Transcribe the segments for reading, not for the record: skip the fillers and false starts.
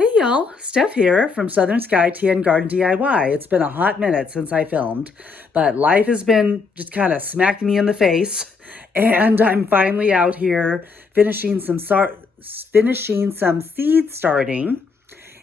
Hey y'all, Steph here from SouthernSkyTNgardenDIY. It's been a hot minute since I filmed, but life has been just kind of smacking me in the face, and I'm finally out here finishing some seed starting,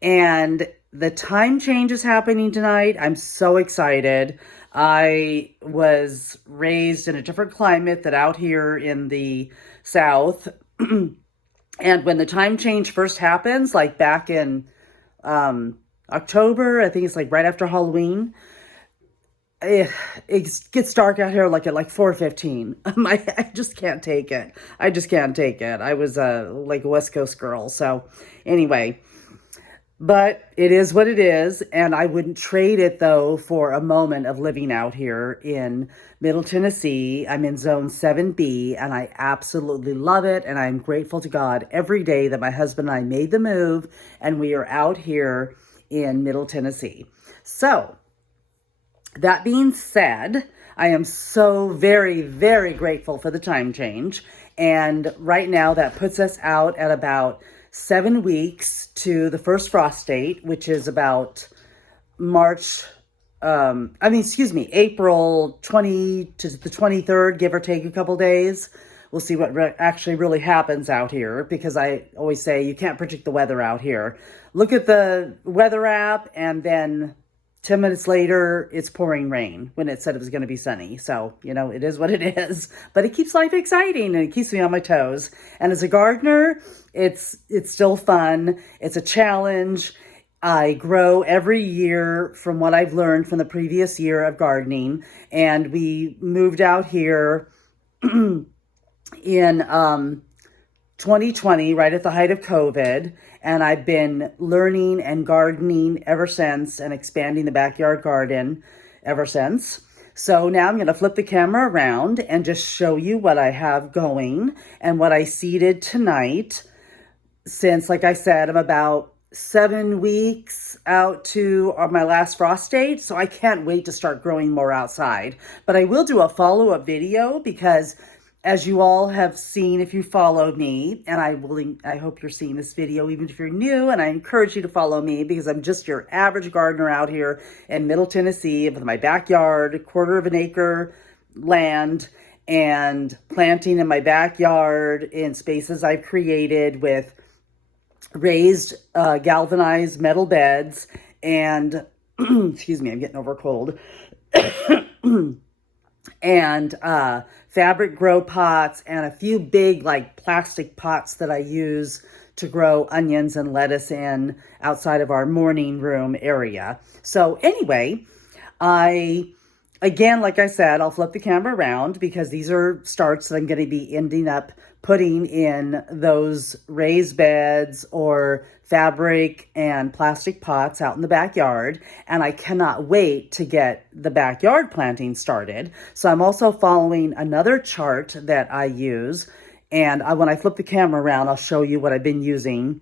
and the time change is happening tonight. I'm so excited. I was raised in a different climate than out here in the South. And when the time change first happens, like back in October, I think it's like right after Halloween, it gets dark out here like at like 4:15. I just can't take it. I just can't take it. I was like a West Coast girl. So anyway, but it is what it is, and I wouldn't trade it though for a moment of living out here in Middle Tennessee. I'm in Zone 7B, and I absolutely love it, and I'm grateful to God every day that my husband and I made the move, and we are out here in Middle Tennessee. So, that being said, I am so very, very grateful for the time change, and right now that puts us out at about 7 weeks to the first frost date, which is about April 20 to the 23rd, give or take a couple days. We'll see what actually really happens out here, because I always say you can't predict the weather out here. Look at the weather app, and then 10 minutes later, it's pouring rain when it said it was going to be sunny. So, it is what it is. But it keeps life exciting, and it keeps me on my toes. And as a gardener, it's still fun. It's a challenge. I grow every year from what I've learned from the previous year of gardening. And we moved out here in 2020, right at the height of COVID, and I've been learning and gardening ever since, and expanding the backyard garden ever since. So now I'm going to flip the camera around and just show you what I have going and what I seeded tonight, since, like I said, I'm about 7 weeks out to my last frost date, so I can't wait to start growing more outside. But I will do a follow-up video, because as you all have seen, if you followed me, and I hope you're seeing this video even if you're new, and I encourage you to follow me, because I'm just your average gardener out here in Middle Tennessee with my backyard, a quarter of an acre land, and planting in my backyard in spaces I've created with raised galvanized metal beds and excuse me, I'm getting over a cold. And fabric grow pots, and a few big like plastic pots that I use to grow onions and lettuce in outside of our morning room area. So anyway, again, like I said, I'll flip the camera around, because these are starts that I'm going to be ending up putting in those raised beds or fabric and plastic pots out in the backyard. And I cannot wait to get the backyard planting started. So I'm also following another chart that I use. And when I flip the camera around, I'll show you what I've been using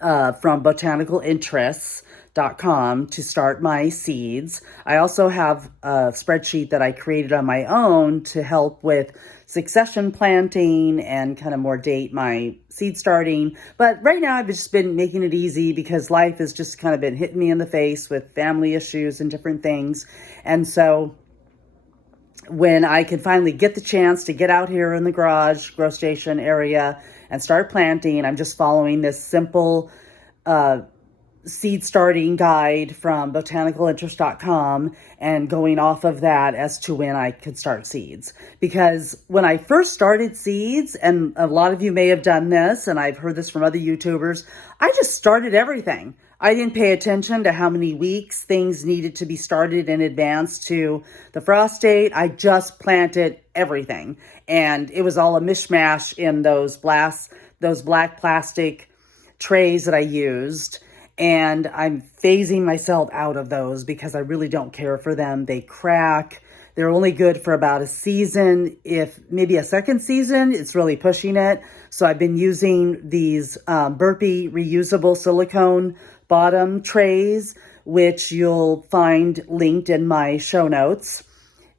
from botanicalinterests.com to start my seeds. I also have a spreadsheet that I created on my own to help with succession planting and kind of more date my seed starting. But right now I've just been making it easy, because life has just kind of been hitting me in the face with family issues and different things. And so when I can finally get the chance to get out here in the garage, grow station area, and start planting, I'm just following this simple seed starting guide from botanicalinterest.com and going off of that as to when I could start seeds. Because when I first started seeds, and a lot of you may have done this, and I've heard this from other YouTubers, I just started everything. I didn't pay attention to how many weeks things needed to be started in advance to the frost date. I just planted everything, and it was all a mishmash in those black plastic trays that I used. And I'm phasing myself out of those, because I really don't care for them. They crack. They're only good for about a season. If maybe a second season, it's really pushing it. So I've been using these Burpee reusable silicone bottom trays, which you'll find linked in my show notes.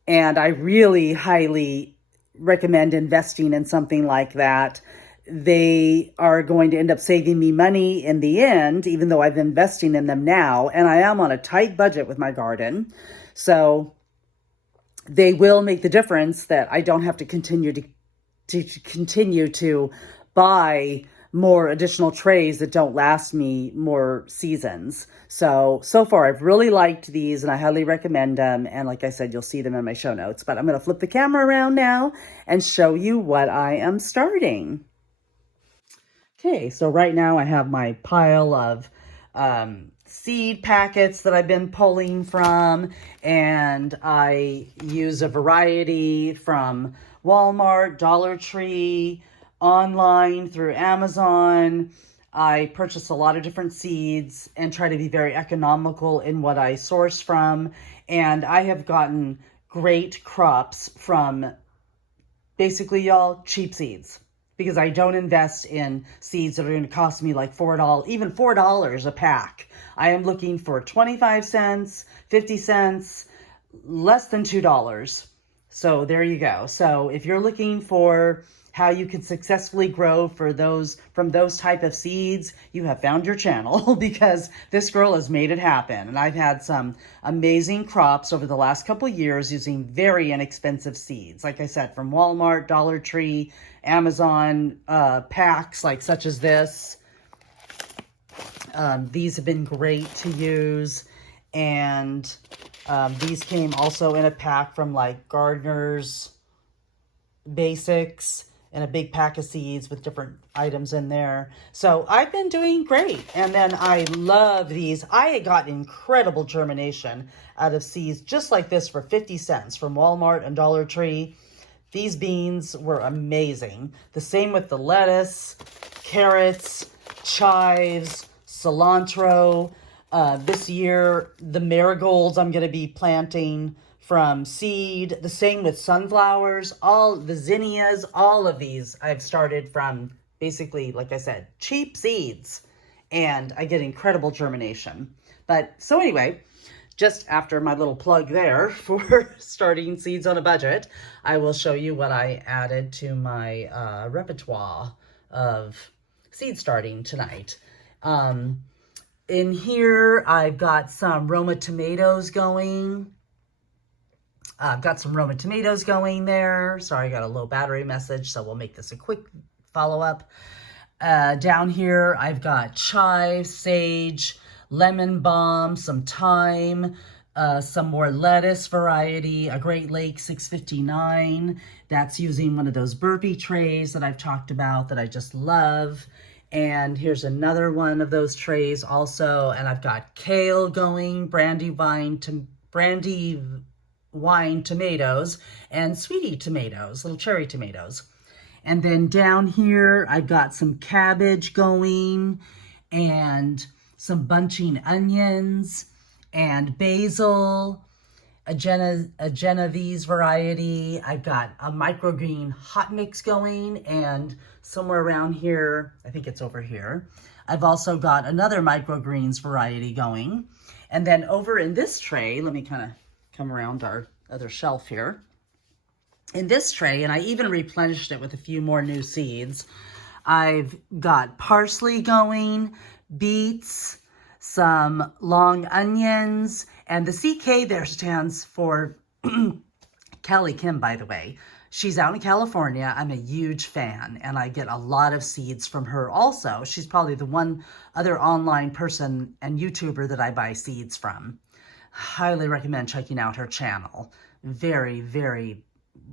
And I really highly recommend investing in something like that. they are going to end up saving me money in the end, even though I'm investing in them now. And I am on a tight budget with my garden. So they will make the difference that I don't have to continue to buy more additional trays that don't last me more seasons. So far I've really liked these and I highly recommend them. And like I said, you'll see them in my show notes, but I'm going to flip the camera around now and show you what I am starting. Okay, so right now I have my pile of seed packets that I've been pulling from, and I use a variety from Walmart, Dollar Tree, online through Amazon. I purchase a lot of different seeds and try to be very economical in what I source from, and I have gotten great crops from basically, y'all, cheap seeds. Because I don't invest in seeds that are going to cost me like $4, even $4 a pack. I am looking for 25 cents, 50 cents, less than $2. So there you go. So if you're looking for how you can successfully grow from those type of seeds, you have found your channel because this girl has made it happen. And I've had some amazing crops over the last couple of years using very inexpensive seeds. Like I said, from Walmart, Dollar Tree, Amazon packs like such as this. These have been great to use. And these came also in a pack from like Gardener's Basics, and a big pack of seeds with different items in there. So I've been doing great. And then I love these. I got incredible germination out of seeds just like this for 50 cents from Walmart and Dollar Tree. These beans were amazing. The same with the lettuce, carrots, chives, cilantro. This year, the marigolds I'm going to be planting from seed. The same with sunflowers, all the zinnias, all of these I've started from basically, like I said, cheap seeds. And I get incredible germination. But so anyway, just after my little plug there for starting seeds on a budget, I will show you what I added to my repertoire of seed starting tonight. In here, I've got some Roma tomatoes going. I've got some Roma tomatoes going there. Sorry, I got a low battery message, so we'll make this a quick follow-up. Down here, I've got chives, sage, lemon balm, some thyme, some more lettuce variety, a Great Lake 659. That's using one of those Burpee trays that I've talked about that I just love. And here's another one of those trays also. And I've got kale going, brandywine tomatoes, and sweetie tomatoes, little cherry tomatoes. And then down here, I've got some cabbage going, and some bunching onions, and basil, a Genovese variety. I've got a microgreen hot mix going, and somewhere around here, I think it's over here, I've also got another microgreens variety going. And then over in this tray, let me kind of come around our other shelf here. In this tray, and I even replenished it with a few more new seeds, I've got parsley going, beets, some long onions, and the CK there stands for Kelly Kim, by the way. She's out in California. I'm a huge fan, and I get a lot of seeds from her also. She's probably the one other online person and YouTuber that I buy seeds from. Highly recommend checking out her channel. Very, very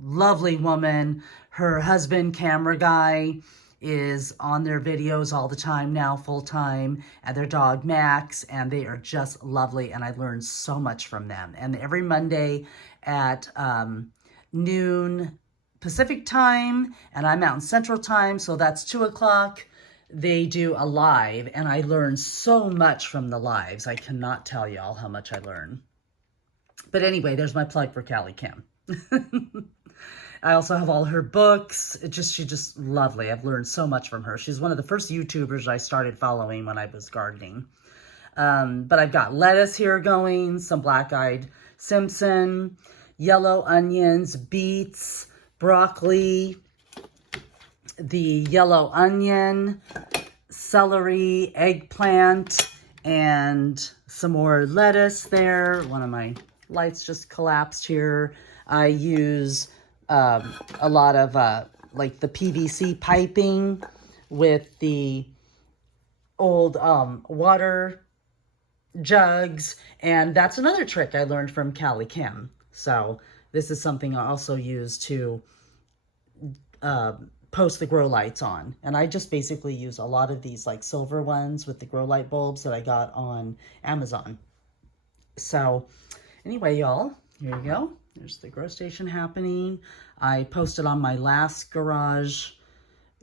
lovely woman. Her husband, camera guy, is on their videos all the time now, full time, and their dog Max, and they are just lovely, and I learned so much from them. And every Monday at noon Pacific time, and I'm out in Central time, so that's 2 o'clock, they do a live, and I learned so much from the lives. I cannot tell y'all how much I learn. But anyway, there's my plug for Callie Kim. I also have all her books. She's just lovely. I've learned so much from her. She's one of the first YouTubers I started following when I was gardening. But I've got lettuce here going, some black-eyed Simpson, yellow onions, beets, broccoli, the yellow onion, celery, eggplant, and some more lettuce there. One of my lights just collapsed here. I use a lot of like the PVC piping with the old water jugs, and that's another trick I learned from Callie Kim. So this is something I also use to post the grow lights on. And I just basically use a lot of these like silver ones with the grow light bulbs that I got on Amazon. So anyway, y'all, here you go. There's the grow station happening. I posted on my last garage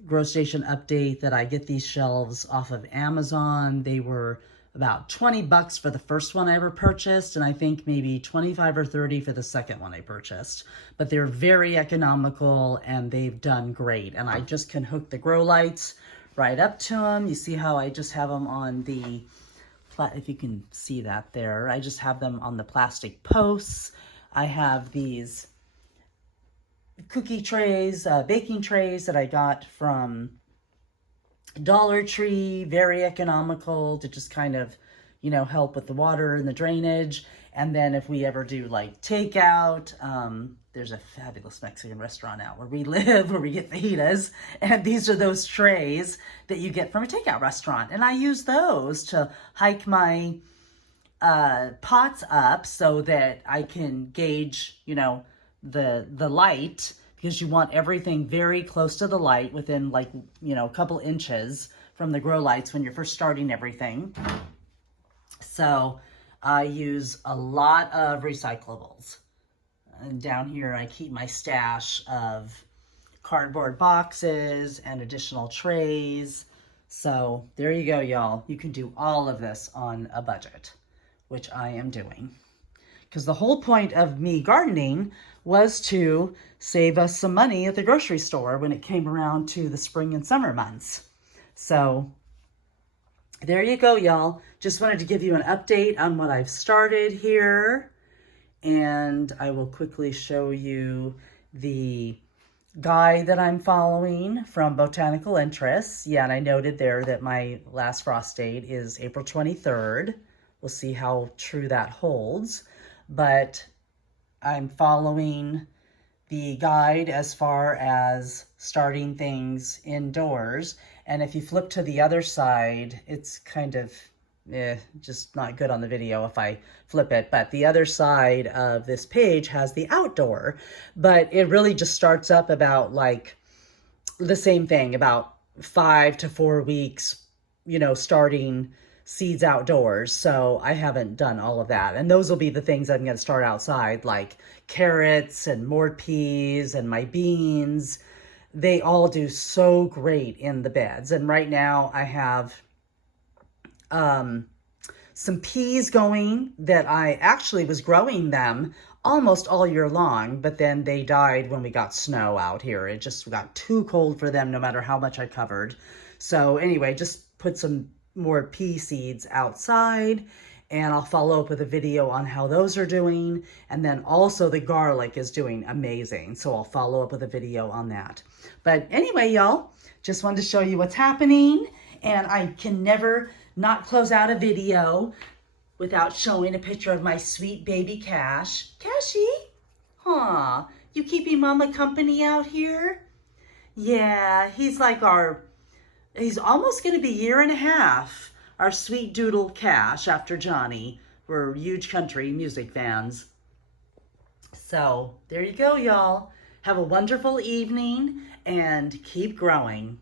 grow station update that I get these shelves off of Amazon. They were about 20 bucks for the first one I ever purchased, and I think maybe 25 or 30 for the second one I purchased. But they're very economical and they've done great. And I just can hook the grow lights right up to them. You see how I just have them on the, if you can see that there, I just have them on the plastic posts. I have these cookie trays, baking trays that I got from Dollar Tree, very economical to just kind of, you know, help with the water and the drainage. And then if we ever do like takeout, there's a fabulous Mexican restaurant out where we live, where we get fajitas. And these are those trays that you get from a takeout restaurant. And I use those to hike my pots up so that I can gauge, you know, the light, because you want everything very close to the light within like, you know, a couple inches from the grow lights when you're first starting everything. So I use a lot of recyclables. And down here I keep my stash of cardboard boxes and additional trays. So there you go, y'all. You can do all of this on a budget, which I am doing. Because the whole point of me gardening was to save us some money at the grocery store when it came around to the spring and summer months. So there you go, y'all. Just wanted to give you an update on what I've started here. And I will quickly show you the guide that I'm following from Botanical Interests. Yeah, and I noted there that my last frost date is April 23rd. We'll see how true that holds. But I'm following the guide as far as starting things indoors. And if you flip to the other side, it's kind of just not good on the video if I flip it. But the other side of this page has the outdoor. But it really just starts up about like the same thing, about 5 to 4 weeks, you know, starting seeds outdoors. So I haven't done all of that. And those will be the things I'm going to start outside, like carrots and more peas and my beans. They all do so great in the beds. And right now I have some peas going that I actually was growing them almost all year long, but then they died when we got snow out here. It just got too cold for them no matter how much I covered. So anyway, just put some more pea seeds outside, and I'll follow up with a video on how those are doing. And then also the garlic is doing amazing, so I'll follow up with a video on that. But anyway, y'all, just wanted to show you what's happening, and I can never not close out a video without showing a picture of my sweet baby Cash. Cashy, huh, you keeping mama company out here? Yeah, he's like he's almost going to be a year and a half, our sweet doodle Cash after Johnny. We're huge country music fans. So there you go, y'all. Have a wonderful evening and keep growing.